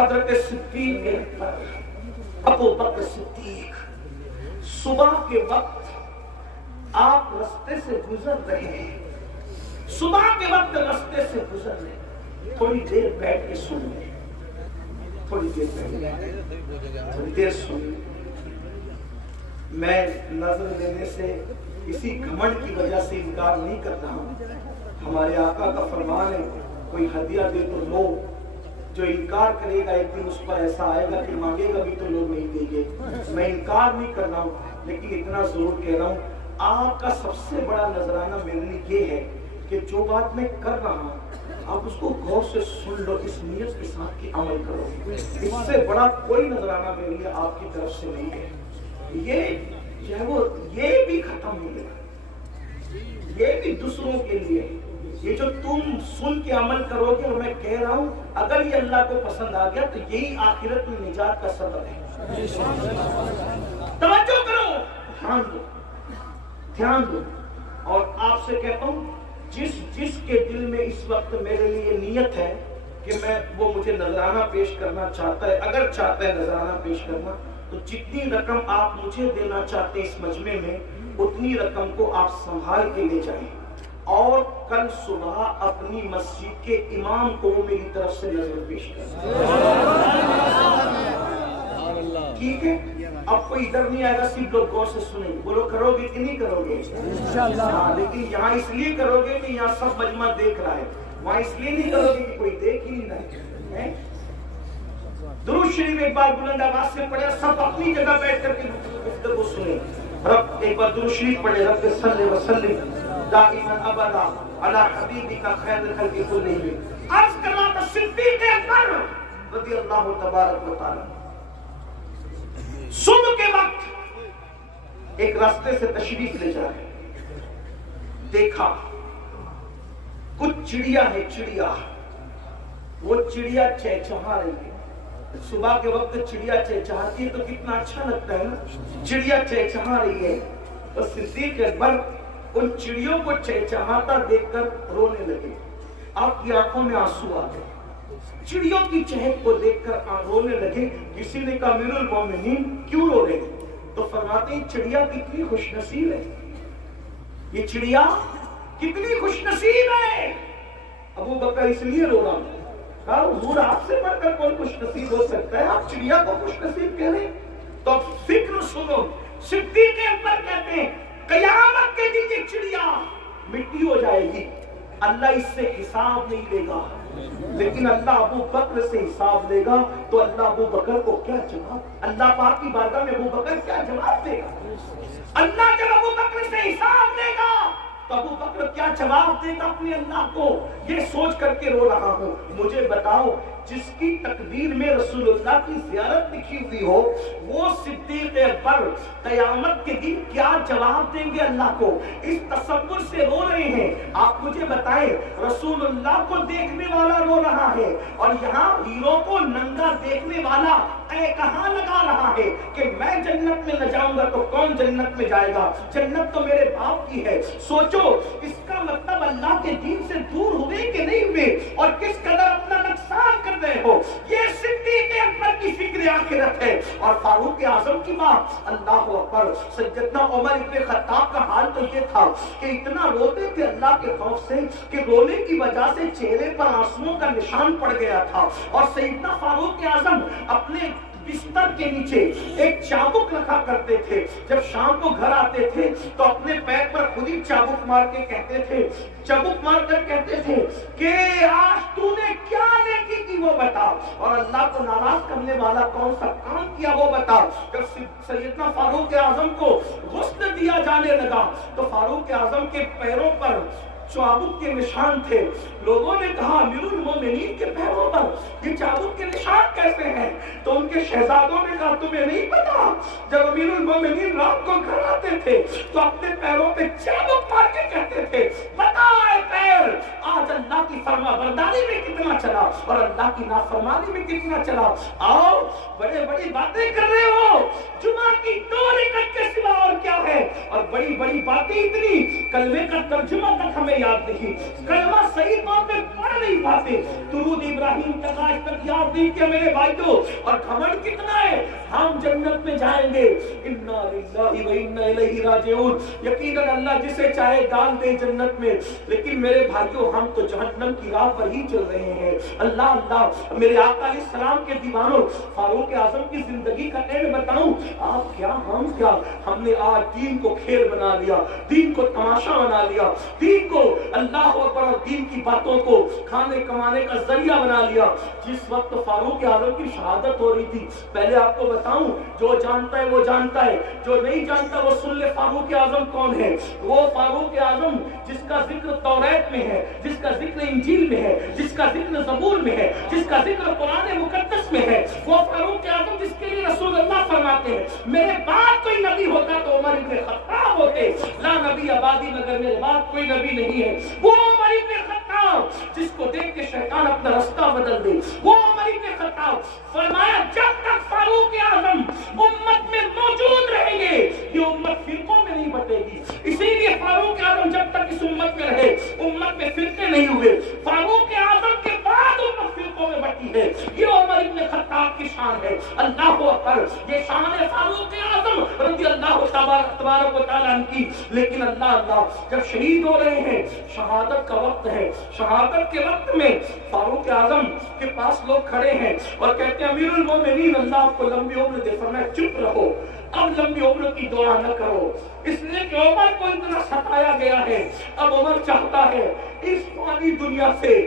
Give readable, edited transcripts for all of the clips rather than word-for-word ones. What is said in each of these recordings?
حضرت صدیق اکبر ابو بکر صدیق، صبح کے وقت آپ رستے سے گزر رہے ہیں، صبح کے وقت رستے سے گزر رہے ہیں، تھوڑی دیر بیٹھ کے سن لیں، تھوڑی دیر سن لیں۔ میں نظر دینے سے کسی گھمنڈ کی وجہ سے انکار نہیں کر رہا ہوں، ہمارے آقا کا فرمان ہے کوئی ہدیہ دے تو لو، جو انکار کرے گا ایک دن اس پر ایسا آئے گا کہ مانگے گا بھی تو لوگ نہیں دیں گے۔ میں انکار نہیں کر رہا ہوں، لیکن اتنا ضرور کہہ رہا ہوں آپ کا سب سے بڑا نذرانہ میرے لیے یہ ہے کہ جو بات میں کر رہا ہوں آپ اس کو غور سے سن لو، اس نیت کے ساتھ کہ عمل کرو، اس سے بڑا کوئی نذرانہ میرے لیے آپ کی طرف سے نہیں ہے۔ یہ بھی ختم ہو گیا، یہ بھی دوسروں کے لیے، یہ جو تم سن کے عمل کرو گے، اور میں کہہ رہا ہوں اگر یہ اللہ کو پسند آ گیا تو یہی آخرت میں نجات کا سبب ہے۔ توجہ کرو، دھیان دو، اور آپ سے کہتا ہوں جس کے دل میں اس وقت میرے لیے نیت ہے کہ وہ مجھے نذرانہ پیش کرنا چاہتا ہے، اگر چاہتا ہے نذرانہ پیش کرنا، تو جتنی رقم آپ مجھے دینا چاہتے ہیں اس مجمع میں، اتنی رقم کو آپ سنبھال کے لے جائیں، اور کل صبح اپنی مسجد کے امام کو میری طرف سے نظر پیش کریں، ٹھیک ہے؟ اب کوئی ادھر نہیں آئے گا، صرف لوگ غور سے سنیں، بولو کرو گے کہ نہیں کرو گے؟ ہاں، لیکن یہاں اس لیے کرو گے کہ یہاں سب مجمع دیکھ رہا ہے، وہاں اس لیے نہیں کرو گے کہ کوئی دیکھ ہی نہیں رہا ہے۔ درود شریف ایک بار بلند آواز سے پڑھے، سب اپنی جگہ بیٹھ کر کے گفتگو سنیں۔ رب ایک بار درود شریف پڑھے، رب صلی وسلم دائما ابدا علی حبیبک خیر الخلق کلہم۔ عرض کرنا تھا صدیق اکبر رضی اللہ تبارک و تعالی صبح کے وقت ایک راستے سے تشریف لے جا رہے، دیکھا کچھ چڑیا ہے، چڑیا، وہ چڑیا چہچہا رہی ہے۔ صبح کے وقت چڑیا چہچہاتی ہے تو کتنا اچھا لگتا ہے نا، چڑیا چہچہا رہی ہے، اور صدیق اکبر ان چڑیوں کو چہچہاتا دیکھ کر رونے لگے، آپ کی آنکھوں میں آنسو آ گئے، چڑیوں کی چہک کو دیکھ کر رونے لگے۔ کسی نے کہا امیر المومنین کیوں رو رہے ہیں؟ تو فرماتے ہیں چڑیا کتنی خوش نصیب ہے، یہ چڑیا کتنی خوش نصیب ہے۔ ابو بکر اس لیے رو رہا ہوں، کہا حضور آپ سے بڑھ کر کوئی خوش نصیب ہو سکتا ہے، آپ چڑیا کو خوش نصیب کہہ رہے ہیں؟ تو فکر سنو، صدیق اکبر کہتے ہیں قیامت کے دن یہ چڑیا مٹی ہو جائے گی، اللہ اس سے حساب نہیں لے گا، لیکن اللہ ابو بکر سے حساب لے گا۔ تو اللہ ابو بکر کو کیا جواب، اللہ پاک کی بارگاہ میں ابو بکر کیا جواب دے گا؟ اللہ جب ابو بکر سے حساب لے گا تو ابو بکر کیا جواب دے گا اپنے اللہ کو؟ یہ سوچ کر کے رو رہا ہوں۔ مجھے بتاؤ جس کی تقدیر میں رسول اللہ کی زیارت لکھی ہوئی ہو، وہ صدیق اکبر قیامت کے دن کیا جواب دیں گے اللہ کو؟ اس تصور سے رو رہے ہیں۔ آپ مجھے بتائیں رسول اللہ کو دیکھنے والا رو رہا ہے، اور یہاں ہیرو کو ننگا دیکھنے والا کہاں لگا رہا ہے کہ میں جنت میں نہ جاؤں گا تو کون جنت میں جائے گا، جنت تو میرے باپ کی ہے۔ سوچو اس کا مطلب اللہ کے دین سے دور ہوئے کہ نہیں ہوئے، اور کس قدر اپنا نقصان کر رہے ہو۔ یہ صدیق اکبر کی فکر آخرت ہے، اور فاروق اعظم کی ماں اللہ اکبر سیدنا عمر ابن خطاب کا حال تو یہ تھا کہ اتنا روتے تھے اللہ کے خوف سے کہ رونے کی وجہ سے چہرے پر آنسوؤں کا نشان پڑ گیا تھا، اور سیدنا فاروق اعظم اپنے بستر کے نیچے ایک چابک رکھا کرتے تھے، جب شام کو گھر آتے تھے تو اپنے پیر پر خود ہی چابک مار کے کہتے تھے، چابک مار کر کہتے تھے کہ آج تو نے کیا نیکی کی وہ بتا، اور اللہ کو ناراض کرنے والا کون سا کام کیا وہ بتا۔ جب سیدنا فاروق اعظم کو غسل دیا جانے لگا تو فاروق اعظم کے پیروں پر چابک کے نشان تھے۔ لوگوں نے کہا امیر المومنین کے پیروں پر یہ چابک کے نشان کیسے ہیں؟ تو ان کے شہزادوں نے کہا تمہیں نہیں پتا، جب امیر المومنین رات کو گھر آتے تھے تو اپنے پیروں پہ چابک مار کے کہتے تھے بتا اے پیر آج اللہ کی فرما برداری میں کتنا چلا اور اللہ کی نافرمانی میں کتنا چلا۔ آؤ بڑے بڑی باتیں کر رہے ہو، جمعہ کی 2 رکعت کے سوا اور کیا ہے، اور بڑی بڑی باتیں اتنی، کلمے کا ترجمہ تک ہمیں یاد نہیں, کلمہ صحیح طور پہ پڑھ نہیں پاتے, درود ابراہیم تک آج تک یاد نہیں کیا میرے بھائیوں. اور گھمنڈ کتنا ہے, ہم جنت میں جائیں گے, انا للہ و انا الیہ راجعون. یقیناً اللہ جسے چاہے ڈال دے جنت میں, لیکن میرے بھائیوں ہم تو جہنم کی راہ پر ہی چل رہے ہیں. اللہ اللہ میرے آقا علیہ السلام کے دیوانوں, فاروق اعظم کی زندگی کا اینڈ بتاؤں, آپ کیا ہم کیا, ہم نے آج دین کو کھیل بنا لیا, دین کو تماشا بنا لیا, دین کو اللہ اکبر اور دین کی باتوں کو کھانے کمانے کا ذریعہ بنا لیا. جس وقت فاروق اعظم کی شہادت ہو رہی تھی, پہلے آپ کو بتاؤں, جو جانتا ہے وہ جانتا ہے, جو نہیں جانتا وہ سن لے فاروق اعظم کون ہے. وہ فاروق اعظم جس کا ذکر توریت میں ہے, جس کا ذکر انجیل میں ہے, جس کا ذکر زبور میں ہے, جس کا ذکر قرآن مقدس میں ہے, وہ فاروق اعظم جس کے لیے رسول اللہ فرماتے ہیں میرے بعد کوئی نبی ہوتا تو عمر ابن خطاب ہوتے, لا نبی آبادی مگر میرے بعد کوئی نبی نہیں ہے. وہ عمر ابن خطاب جس کو دیکھ کے شیطان اپنا رستہ بدل دے, وہ عمر ابن خطاب فرمایا جب تک فاروق اعظم امت میں موجود رہیں گے یہ امت فرقوں میں نہیں بٹے گی. اسی لیے فاروق اعظم جب تک اس امت میں رہے امت میں فرقے نہیں ہوئے. فاروق اعظم کے بعد امت فرقوں میں بٹی ہے. یہ عمر ابن خطاب کی شان ہے. اللہ اکبر, یہ شان ہے فاروق اعظم رضی اللہ تبارک و تعالیٰ عنہ کی. لیکن اللہ اللہ جب شہید ہو رہے ہیں, شہادت کا وقت ہے, شہادت کے وقت میں فاروق اعظم کے پاس لوگ کھڑے ہیں اور کہتے ہیں امیر المومنین اللہ آپ کو لمبی عمر دے. فرمایا چپ رہو, اب لمبی عمر کی دعا نہ کرو, اس لیے کہ عمر کو اتنا ستایا گیا ہے. اب عمر چاہتا ہے اس فانی دنیا سے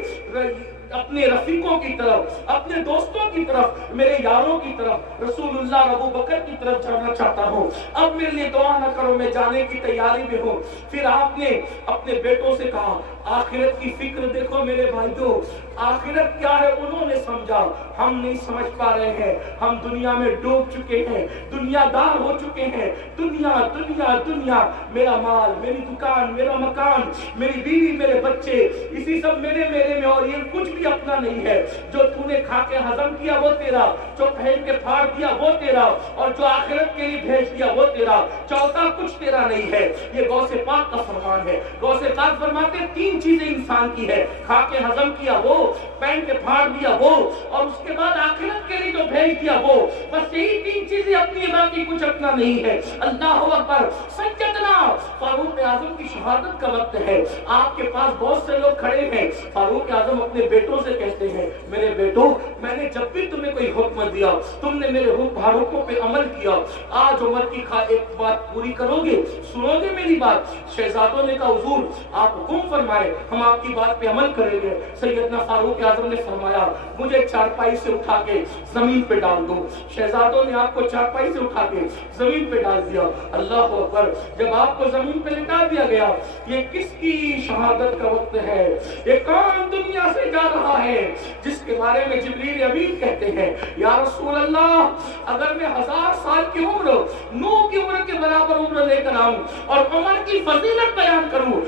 اپنے رفیقوں کی طرف, اپنے دوستوں کی طرف, میرے یاروں کی طرف, رسول اللہ ابو بکر کی طرف جانا چاہتا ہوں. اب میرے لیے دعا نہ کرو, میں جانے کی تیاری میں ہوں. پھر آپ نے اپنے بیٹوں سے کہا آخرت کی فکر دیکھو میرے بھائیوں, آخرت کیا ہے انہوں نے سمجھا, ہم نہیں سمجھ پا رہے ہیں. ہم دنیا میں ڈوب چکے ہیں, دنیا دار ہو چکے ہیں. دنیا دنیا دنیا, میرا مال, میری دکان, میرا مکان, میری بیوی, میرے بچے, اسی سب میرے میں, اور یہ کچھ بھی اپنا نہیں ہے. جو تو نے کھا کے ہضم کیا وہ تیرا, جو پہن کے پھاڑ دیا وہ تیرا, اور جو آخرت کے لیے بھیج دیا وہ تیرا, چوتھا کچھ تیرا نہیں ہے. یہ غوث پاک کا فرمان ہے. غوث پاک فرماتے تین چیزیں انسان کی ہے, کھا کے ہضم کیا وہ, پہن کے پھاڑ دیا وہ, اور اس کے بعد آخرت کے لیے جو بھیج دیا وہ. بس یہی تین چیزیں اپنی, باقی کچھ اپنا نہیں ہے. اللہ اکبر. سجدنا فاروق اعظم کی شہادت کا وقت ہے. آپ کے پاس بہت سے لوگ کھڑے ہیں. فاروق اعظم اپنے بیٹوں سے کہتے ہیں میرے بیٹوں, میں نے جب بھی تمہیں کوئی حکم دیا تم نے میرے حکموں پہ عمل کیا. آج عمر کی ایک بات پوری کرو گے, سنو گے میری بات. شہزادوں نے کہا حضور آپ حکم فرمائے, ہم آپ کی بات پہ عمل کریں گے. سیدنا فاروق اعظم نے فرمایا مجھے چارپائی سے اٹھا کے زمین پہ ڈال دو. شہزادوں نے آپ کو چارپائی سے اٹھا کے زمین پہ ڈال دیا. اللہ اکبر. جب آپ کو زمین پہ لٹا دیا گیا, یہ کس کی شہادت کا وقت ہے, یہ کون دنیا سے جا رہا ہے جس کے بارے میں جبریل امین کہتے ہیں یا رسول اللہ اگر میں 1000 سال کی عمر, نوح کی عمر کے برابر عمر لے کر آؤں اور عمر کی فضیلت بیان کروں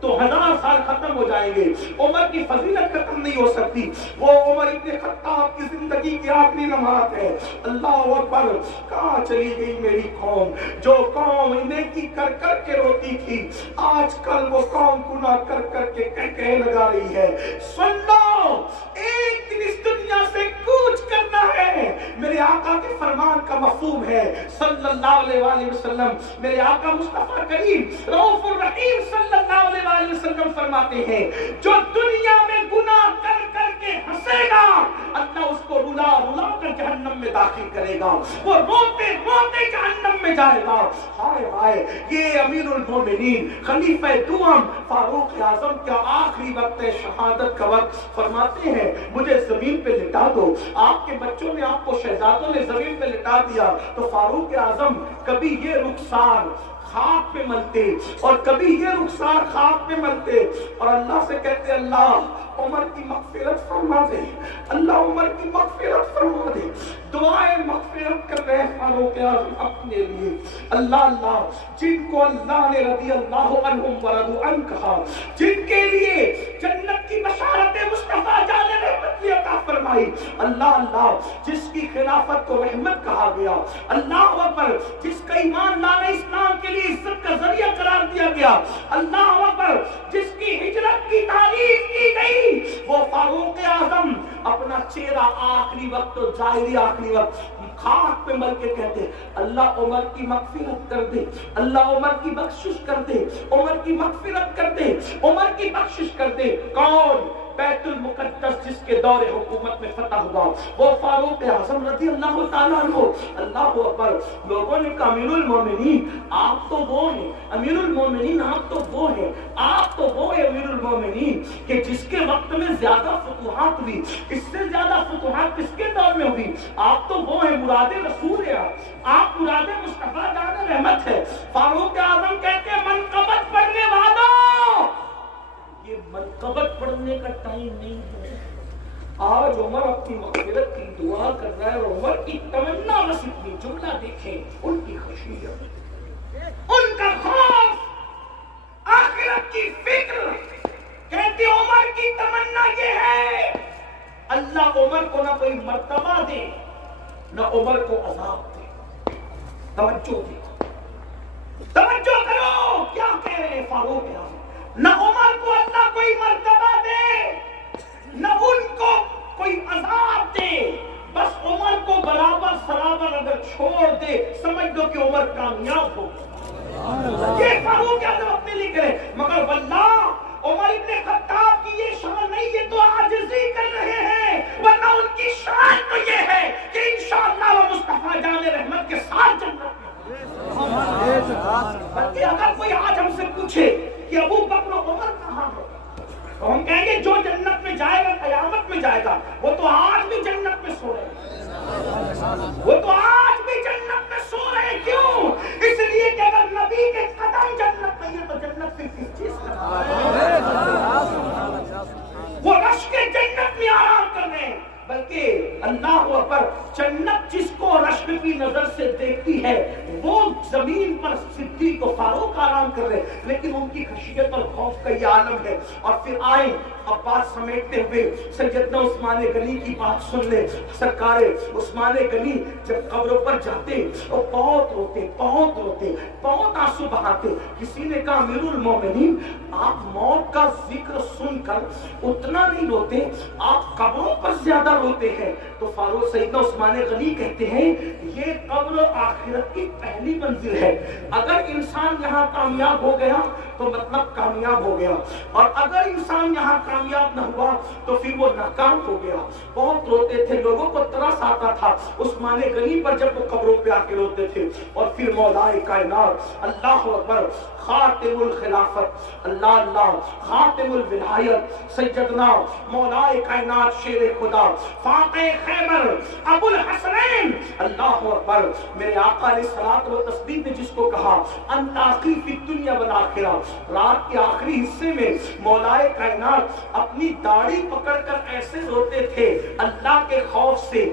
تو 1000 سال ختم ہو جائیں گے. عمر کی فضیلت ختم نہیں ہو سکتی. وہ عمر ابن خطاب کی زندگی کی آخری لمحات ہے. اللہ اکبر. کہاں چلی گئی میری قوم, جو قوم نیکی کر کر کے روتی تھی, آج کل وہ قوم گناہ کر کر کے کہہ لگا رہی ہے. سن لو, ایک دن اس دنیا سے کوچ کرنا ہے. میرے آقا کے فرمان کا مفہوم ہے صلی اللہ علیہ وآلہ وسلم. میرے آقا مصطفیٰ کریم رؤوف الرحیم صلی اللہ علیہ وسلم فرماتے ہیں جو دنیا میں گناہ کر کر کے ہنسے گا اللہ اس کو رلا رلا کر جہنم میں داخل کرے گا. وہ روتے روتے جہنم میں جائے گا. ہائے ہائے. یہ امیر المومنین خلیفہ دوم فاروق اعظم کا آخری وقت ہے, شہادت کا وقت. فرماتے ہیں مجھے زمین پہ لٹا دو. آپ کے بچوں نے, آپ کو شہزادوں نے زمین پہ لٹا دیا تو فاروق اعظم کبھی یہ رخسار خاک پہ ملتے اور کبھی یہ رخسار خاک پہ ملتے اور اللہ سے کہتے اللہ عمر کی مغفرت فرما دے, اللہ عمر کی مغفرت فرما دے. دعائیں مغفرت کر رہے فاروق اعظم اپنے لیے. اللہ اللہ جن کو اللہ نے رضی اللہ عنہم ورضوا عنہ کہا, جن کے لیے جنت کی بشارت مصطفیٰ جان رحمت بھی عطا فرمائی. اللہ اللہ جس کی خلافت کو رحمت کہا گیا, اللہ اکبر جس کا ایمان لانے اسلام کے لیے عزت کا ذریعہ قرار دیا گیا, اللہ اکبر جس کی ہجرت کی تعریف کی گئی, وہ فاروق اعظم اپنا چہرہ آخری وقت اور ظاہری آخری وقت خاک پہ مل کے کہتے اللہ عمر کی مغفرت کر دے, اللہ عمر کی بخشش کر دے, عمر کی مغفرت کر دے, عمر کی بخشش کر دے. کون؟ بیت المقدس جس کے دور حکومت میں فتح ہوا, وہ فاروق اعظم رضی اللہ تعالیٰ عنہ. اللہ اکبر. لوگوں نے کہا امیر المومنین آپ تو وہ ہیں, امیر المومنین آپ تو وہ ہیں, آپ تو وہ ہیں امیر المومنین کہ جس کے وقت میں زیادہ فتوحات ہوئی, اس سے زیادہ فتوحات کس کے دور میں ہوئی, آپ تو وہ ہیں مراد رسول ہیں, آپ مراد مصطفیٰ جان رحمت ہے. فاروق اعظم کہتے ہیں منقبت پڑھنے والوں, یہ منقبت پڑھنے کا ٹائم نہیں ہے. آج عمر اپنی مغفرت کی دعا کر رہا ہے, اور عمر کی تمنا بس اتنی, جملہ دیکھیں, ان کی خشیت, ان کا خوف, آخرت کی فکر. کہتے عمر کی تمنا یہ ہے اللہ عمر کو نہ کوئی مرتبہ دے نہ عمر کو عذاب دے. توجہ دے, توجہ کرو کیا کہہ رہے ہیں فاروق اعظم. نہ عمر کو اللہ کوئی مرتبہ دے نہ ان کو کوئی عذاب دے, بس عمر کو برابر سرابر اگر چھوڑ دے سمجھ دو کہ عمر کامیاب ہو. یہ فاروق اعظم اپنے لیے کرے, مگر واللہ عمر ابن خطاب کی یہ شان نہیں, یہ تو عاجزی کر رہے ہیں, ورنہ ان کی شان تو یہ ہے کہ انشاءاللہ وہ مصطفیٰ جان رحمت کے ساتھ جنت میں. بلکہ اگر کوئی آج ہم سے پوچھے کہ ابو بکر و عمر کہاں ہے, تو ہم کہیں گے جو جنت میں جائے گا قیامت میں جائے گا, وہ تو آج بھی جنت میں سو رہے ہیں, وہ تو آج بھی جنت میں سو رہے ہیں. کیوں؟ اس لیے کہ اگر نبی کے قدم جنت میں ہے تو جنت پھر کس چیز کا, وہ رش کے جنت میں آرام کر رہے ہیں. بلکہ اللہ اکبر جنت جس کو رشک کی نظر سے دیکھتی ہے وہ زمین پر صدیق و فاروق آرام کر رہے, لیکن ان کی خشیت اور خوف کا یہ عالم ہے. اور پھر آئے اب بات سمیٹتے ہوئے سیدنا عثمان غنی کی بات سن لے. سرکار عثمان غنی جب قبروں پر جاتے اور بہت روتے, بہت روتے, بہت آنسو بہاتے. کسی نے کہا امیر المومنین آپ موت کا ذکر سن کر اتنا نہیں روتے, آپ قبروں پر زیادہ روتے ہیں. تو فاروق سیدنا عثمان غنی کہتے ہیں یہ قبر آخرت کی پہلی منزل ہے. اگر انسان یہاں کامیاب ہو گیا تو مطلب کامیاب ہو گیا, اور اگر انسان یہاں کامیاب نہ ہوا تو پھر وہ ناکام ہو گیا. بہت روتے تھے, لوگوں کو ترس آتا تھا عثمان غنی پر جب وہ قبروں پہ آ کے روتے تھے. اور پھر مولا کائنات اللہ اکبر خاتم الخلافت, اللہ اللہ خاتم الولایت سیدنا مولا کائنات شیر خدا فاتح خیبر ابو الحسنین اللہ اکبر میرے آقا علیہ الصلوۃ والتسلیم نے جس کو کہا انت اخی فی الدنیا والآخرہ, رات کے آخری حصے میں مولا کائنات اپنی داڑھی پکڑ کر ایسے روتے تھے اللہ کے خوف سے.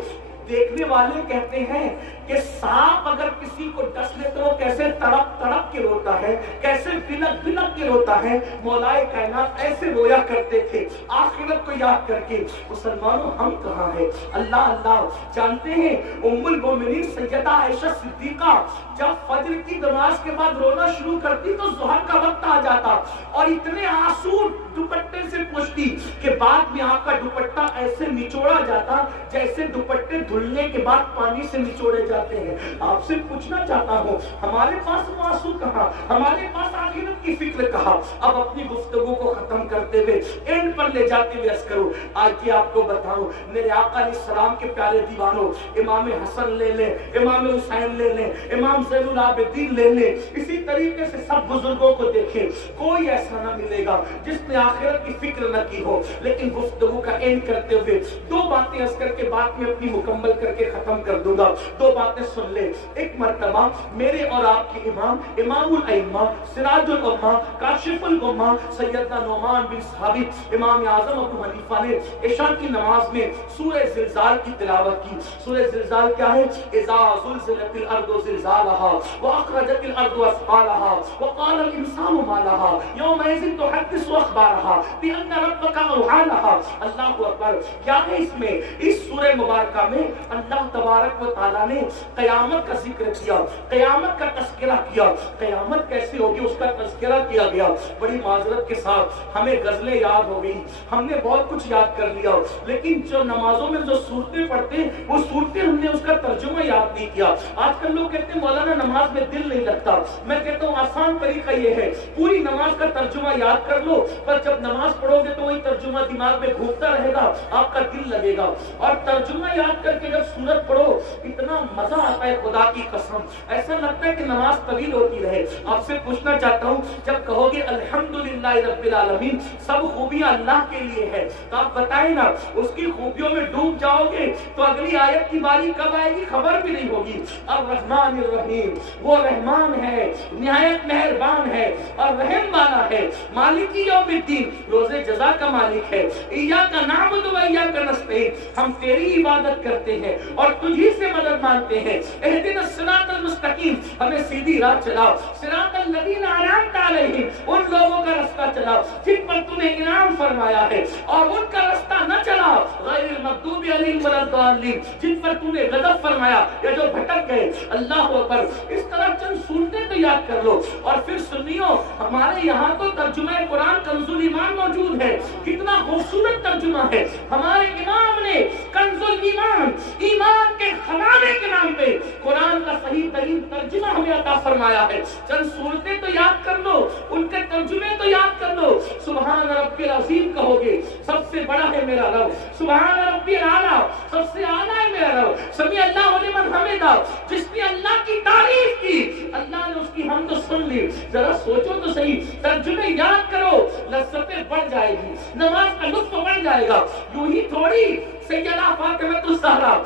دیکھنے والے کہتے ہیں کہ سانپ اگر کسی کو ڈس لے تو وہ کیسے تڑپ تڑپ کے روتا ہے, کیسے بلک بلک کے روتا ہے. مولا کائنات ایسے رویا کرتے تھے آخرت کو یاد کر کے. مسلمانوں ہم کہاں ہیں؟ اللہ اللہ جانتے ہیں ام المومنین سیدہ عائشہ صدیقہ جب فجر کی نماز کے بعد رونا شروع کرتی تو ظہر کا وقت آ جاتا اور اتنے آنسو دوپٹے سے پوچھتی کہ بعد میں آپ کا دوپٹہ ایسے نچوڑا جاتا جیسے دوپٹے دھلنے کے بعد پانی سے نچوڑے جاتے ہیں. آپ سے پوچھنا چاہتا ہوں ہمارے پاس آنسو کہاں, ہمارے پاس آخرت کی فکر کہاں؟ اب اپنی گفتگو کو ختم کرتے ہوئے اینڈ پر لے جاتے ہوئے عرض کروں آج یہ آپ کو بتاؤں میرے آقا علیہ السلام کے پیارے دیوانوں, امام حسن لے لیں, امام حسین لے لیں, امام زین العابدین لے لیں, اسی طریقے سے سب بزرگوں کو دیکھیں, کوئی ایسا نہ ملے گا جس نے آخرت کی فکر نہ کی ہو. لیکن گفتگو کا اینڈ کرتے ہوئے دو باتیں عرض کر کے بات میں اپنی مکمل کر کے ختم کر دوں گا. دو باتیں باتیں سن لے. ایک مرتبہ میرے اور آپ کے امام الائمہ سراج الامہ کاشف الغمہ سیدنا نعمان بن ثابت امام اعظم ابو حنیفہ نے عشاء کی نماز میں سورہ زلزال کی تلاوت کی. سورہ زلزال کیا ہے؟ اذا زلزلت الارض زلزالها واخرجت الارض اثقالها وقال الانسان ما لها يومئذ تحدث اخبارها بان ربك اوحى لها. اللہ اکبر. کیا ہے اس میں؟ اس سورہ مبارکہ میں اللہ تبارک و تعالی نے قیامت کا ذکر کیا, قیامت کا تذکرہ کیا. قیامت کیسے ہوگی اس کا تذکرہ کیا گیا. بڑی معذرت کے ساتھ ہمیں غزلیں یاد ہو گئی, ہم نے بہت کچھ یاد کر لیا, لیکن جو نمازوں میں جو صورتیں پڑھتے ہیں وہ صورتیں ہم نے اس کا ترجمہ یاد نہیں کیا. آج کل لوگ کہتے ہیں مولانا نماز میں دل نہیں لگتا. میں کہتا ہوں آسان طریقہ یہ ہے, پوری نماز کا ترجمہ یاد کر لو, پر جب نماز پڑھو گے تو وہی ترجمہ دماغ میں گھومتا رہے گا, آپ کا دل لگے گا. اور ترجمہ یاد کر کے جب سورت پڑھو اتنا مزہ آتا ہے, خدا کی قسم ایسا لگتا ہے کہ نماز طویل ہوتی رہے. آپ سے پوچھنا چاہتا ہوں, جب کہو گے الحمدللہ رب العالمین, سب خوبیاں اللہ کے لیے ہے, تو آپ بتائیں نا اس کی خوبیوں میں ڈوب جاؤ گے تو اگلی آیت کی باری کب آئے گی خبر بھی نہیں ہوگی. الرحمن الرحیم, وہ رحمان ہے, نہایت مہربان ہے اور رحم والا ہے. مالک یوم الدین, روز جزا کا مالک ہے. ایاک نعبد و ایاک نستعین, ہم تیری عبادت کرتے ہیں اور تجھی سے مدد مانگتے ہیں. اہدنا الصراط المستقیم, ہمیں سیدھی راہ چلاؤ. صراط الذین انعمت علیہم, ان لوگوں کا رستہ چلاؤ جن پر تو نے انعام فرمایا ہے, اور ان کا رستہ نہ چلاؤ غیر المغضوب علیہم ولا الضالین, جن پر تو نے غضب فرمایا یا جو بھٹک گئے. اللہ اکبر. اس طرح چند صورتیں تو یاد کر لو. اور پھر سنیو, ہمارے یہاں تو ترجمہ قرآن کنز الایمان موجود ہے. کتنا خوبصورت ترجمہ ہے. ہمارے امام نے کنز الایمان, ایمان کے خزانے کے نام پہ قرآن کا صحیح ترین ترجمہ ہمیں عطا فرمایا ہے. چند صورتیں تو یاد کر لو, ان کے ترجمے تو یاد کر لو. سبحان ربی العظیم کہو گے, سب سے بڑا ہے میرا رب. سبحان ربی الاعلیٰ, سب سے اعلیٰ ہے میرا رب. سمیع اللہ لمن حمدہ, جس نے اللہ کی تعریف کی اللہ نے اس کی حمد سن لی. ذرا سوچو تو صحیح, ترجمے یاد کرو, لذتیں بڑھ جائے گی, نماز کا لطف بڑھ جائے گا. یوں ہی تھوڑی سیدہ فاطمہ الزہرا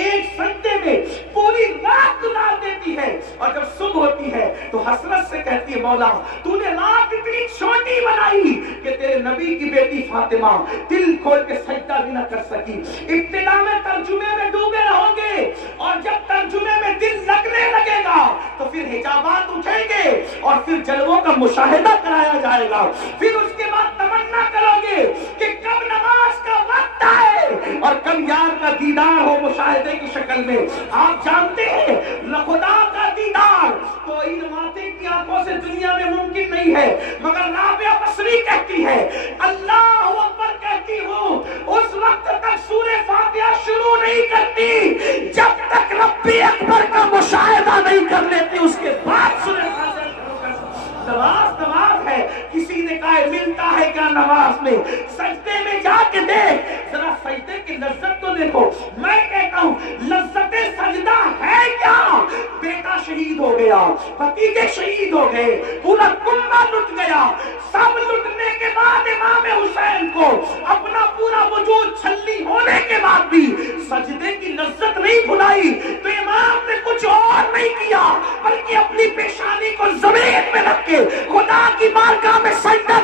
ایک سجدے میں پوری رات گزار دیتی ہے, اور جب صبح ہوتی ہے تو حسرت سے کہتی ہے مولا تو نے رات اتنی چھوٹی بنائی کہ تیرے نبی کی بیٹی فاطمہ دل کھول کے سجدہ بھی نہ کر سکی. ابتدا میں ترجمے میں ڈوبے رہو گے, اور جب ترجمے میں دل لگنے لگے گا تو پھر حجابات اٹھیں گے اور پھر جلووں کا مشاہدہ کرایا جائے گا. پھر اس کے بعد تمنا کرو گے کہ کب نماز کا وقت آئے اور کب یار کا دیدار ہو مشاہدہ کی شکل میں. آپ جانتے ہیں خدا کا دیدار تو ان ماتے کی آنکھوں سے دنیا میں ممکن نہیں ہے, مگر رابعہ بصری کہتی ہے اللہ اکبر کہتی ہوں اس وقت تک سورہ فاتحہ شروع نہیں کرتی جب تک ربی اکبر کا مشاہدہ نہیں کر لیتی, اس کے بعد سورہ فاتحہ. نماز ہے. کسی نے کہا ملتا ہے کیا نماز میں؟ سجدے میں جا کے دیکھ, ذرا سجدے کی لذت تو دیکھو. میں کہتا ہوں لذت سجدہ ہے کیا؟ بیٹا شہید ہو گیا, بھتیجے شہید ہو گئے, پورا کنبہ لٹ گیا. سب لٹنے کے بعد امام حسین کو اپنا پورا وجود چھلی ہونے کے بعد بھی سجدے کی لذت نہیں بھلائی, تو امام نے کچھ اور نہیں کیا بلکہ اپنی پیشانی کو زمین میں رکھ کے خدا کی بارگاہ میں سجدہ